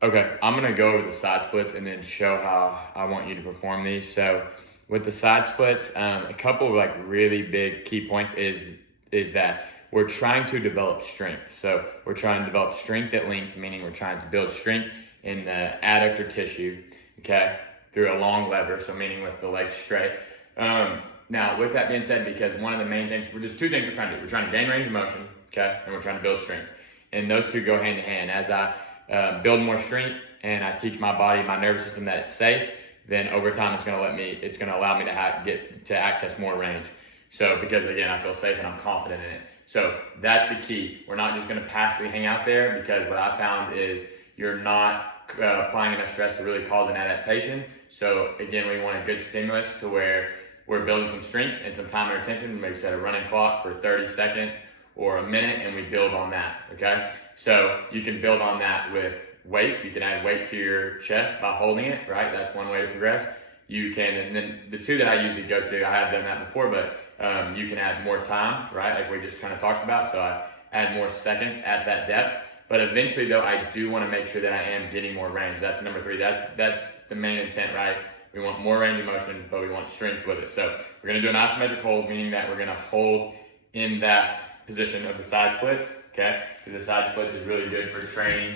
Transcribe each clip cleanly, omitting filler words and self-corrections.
Okay, I'm gonna go over the side splits and then show how I want you to perform these. So with the side splits, a couple of like really big key points is that we're trying to develop strength. So we're trying to develop strength at length, meaning we're trying to build strength in the adductor tissue, okay, through a long lever, so meaning with the legs straight. Now, with that being said, because one of the main things, there's two things we're trying to do. We're trying to gain range of motion, okay, and we're trying to build strength. And those two go hand in hand. As I build more strength and I teach my body, my nervous system that it's safe, then over time it's going to allow me to get to access more range. So because again, I feel safe and I'm confident in it. So that's the key. We're not just going to passively hang out there, because what I found is you're not applying enough stress to really cause an adaptation. So again, we want a good stimulus to where we're building some strength and some time and attention. Maybe set a running clock for 30 seconds or a minute, and we build on that, okay? So you can build on that with weight. You can add weight to your chest by holding it, right? That's one way to progress. You can, and then the two that I usually go to, I have done that before, but you can add more time, right? Like we just kind of talked about. So I add more seconds at that depth. But eventually though, I do want to make sure that I am getting more range. That's number 3. That's the main intent, right? We want more range of motion, but we want strength with it. So we're going to do an isometric hold, meaning that we're going to hold in that position of the side splits, okay? Because the side splits is really good for training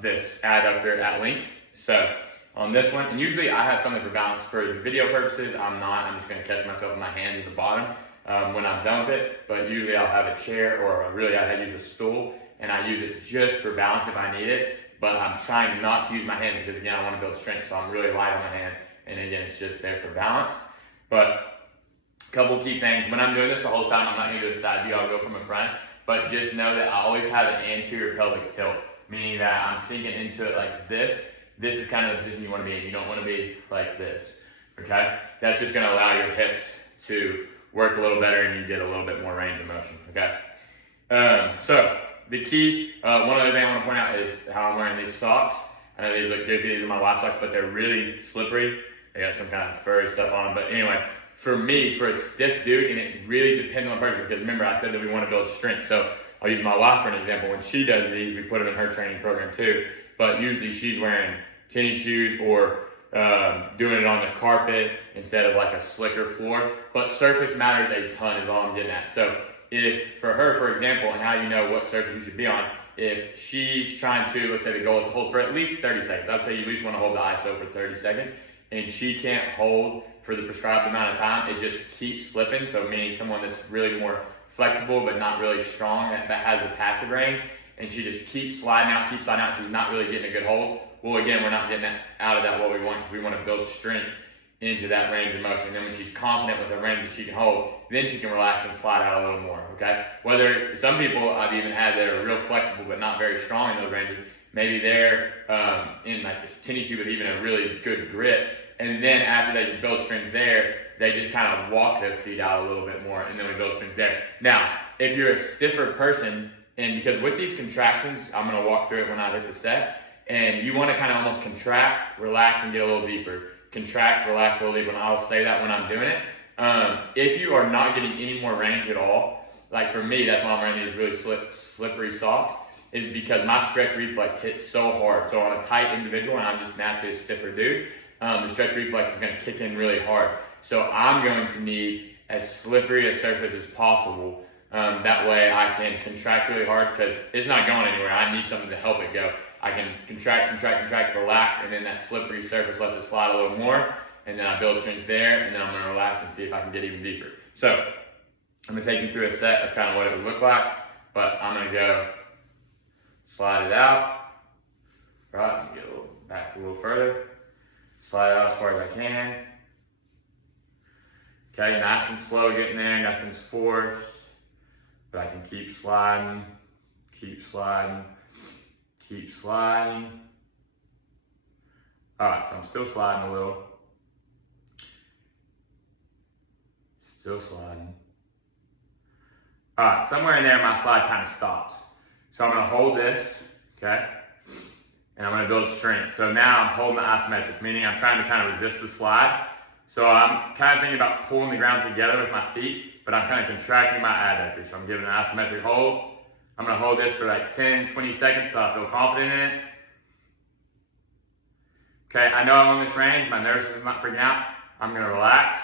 this adductor at length. So on this one, and usually I have something for balance. For the video purposes, I'm just going to catch myself with my hands at the bottom when I'm done with it. But usually I'll have a chair, or really I use a stool, and I use it just for balance if I need it. But I'm trying not to use my hands because again, I want to build strength, so I'm really light on my hands. And again, it's just there for balance. But a couple key things. When I'm doing this the whole time, I'm not going to do a side view, I'll go from the front. But just know that I always have an anterior pelvic tilt, meaning that I'm sinking into it like this. This is kind of the position you want to be in. You don't want to be like this, okay? That's just going to allow your hips to work a little better and you get a little bit more range of motion, okay? So the key, one other thing I want to point out is how I'm wearing these socks. I know these look good, these are my wife socks, but they're really slippery. They got some kind of furry stuff on them. But anyway, for me, for a stiff dude, and it really depends on the person, because remember I said that we want to build strength. So I'll use my wife for an example. When she does these, we put them in her training program too. But usually she's wearing tennis shoes or doing it on the carpet instead of like a slicker floor. But surface matters a ton is all I'm getting at. So if for her, for example, and how you know what surface you should be on, if she's trying to, let's say the goal is to hold for at least 30 seconds. I'd say you at least want to hold the ISO for 30 seconds. And she can't hold for the prescribed amount of time, it just keeps slipping. So meaning someone that's really more flexible but not really strong, that has the passive range, and she just keeps sliding out, she's not really getting a good hold. Well, again, we're not getting out of that what we want, because we want to build strength into that range of motion. And then when she's confident with the range that she can hold, then she can relax and slide out a little more, okay? Whether some people I've even had that are real flexible but not very strong in those ranges, maybe they're in like a tennis shoe but even a really good grip, and then after they build strength there, they just kind of walk their feet out a little bit more, and then we build strength there. Now, if you're a stiffer person, and because with these contractions, I'm going to walk through it when I hit the set, and you want to kind of almost contract, relax, and get a little deeper. Contract, relax, a little deeper, and I'll say that when I'm doing it. If you are not getting any more range at all, like for me, that's why I'm wearing these really slippery socks, is because my stretch reflex hits so hard. So on a tight individual, and I'm just naturally a stiffer dude, the stretch reflex is going to kick in really hard. So I'm going to need as slippery a surface as possible. That way I can contract really hard, because it's not going anywhere. I need something to help it go. I can contract, relax, and then that slippery surface lets it slide a little more, and then I build strength there, and then I'm going to relax and see if I can get even deeper. So I'm going to take you through a set of kind of what it would look like, but I'm going to go slide it out, right, and get back a little further, slide it out as far as I can. Okay, nice and slow getting there, nothing's forced, but I can keep sliding, keep sliding. Alright, so I'm still sliding a little. Still sliding. Alright, somewhere in there my slide kind of stops. So I'm going to hold this, okay? And I'm going to build strength. So now I'm holding the isometric, meaning I'm trying to kind of resist the slide. So I'm kind of thinking about pulling the ground together with my feet, but I'm kind of contracting my adductor. So I'm giving an isometric hold. I'm going to hold this for like 10, 20 seconds till I feel confident in it. Okay, I know I'm on this range, my nerves are not freaking out. I'm gonna relax.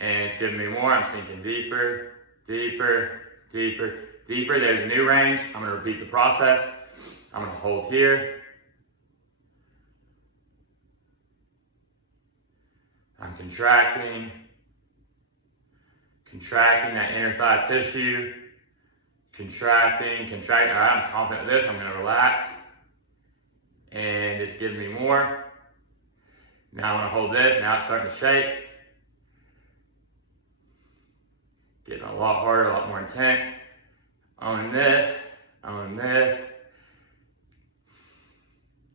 And it's giving me more. I'm sinking deeper, deeper, deeper, deeper. There's a new range. I'm gonna repeat the process. I'm gonna hold here. I'm contracting that inner thigh tissue, contracting. All right, I'm confident with this. I'm gonna relax. And it's giving me more. Now I'm gonna hold this. Now it's starting to shake. Getting a lot harder, a lot more intense. Owning this.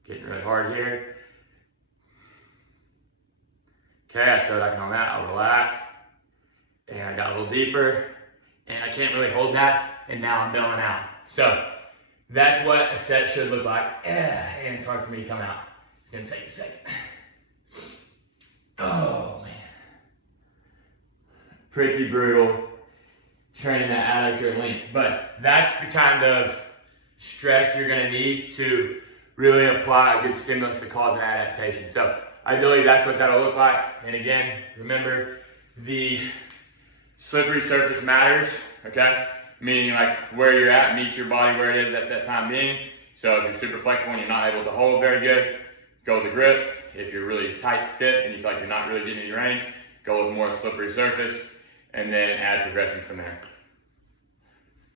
Getting really hard here. Okay, I showed I can own that. I'll relax. And I got a little deeper. And I can't really hold that. And now I'm bailing out. So that's what a set should look like. And it's hard for me to come out. It's gonna take a second. Oh man. Pretty brutal training that adductor length. But that's the kind of stress you're gonna need to really apply a good stimulus to cause an adaptation. So ideally that's what that'll look like. And again, remember the slippery surface matters, okay? Meaning like where you're at, meet your body where it is at that time being. So if you're super flexible and you're not able to hold very good, go with the grip. If you're really tight, stiff, and you feel like you're not really getting any range, go with more slippery surface, and then add progressions from there.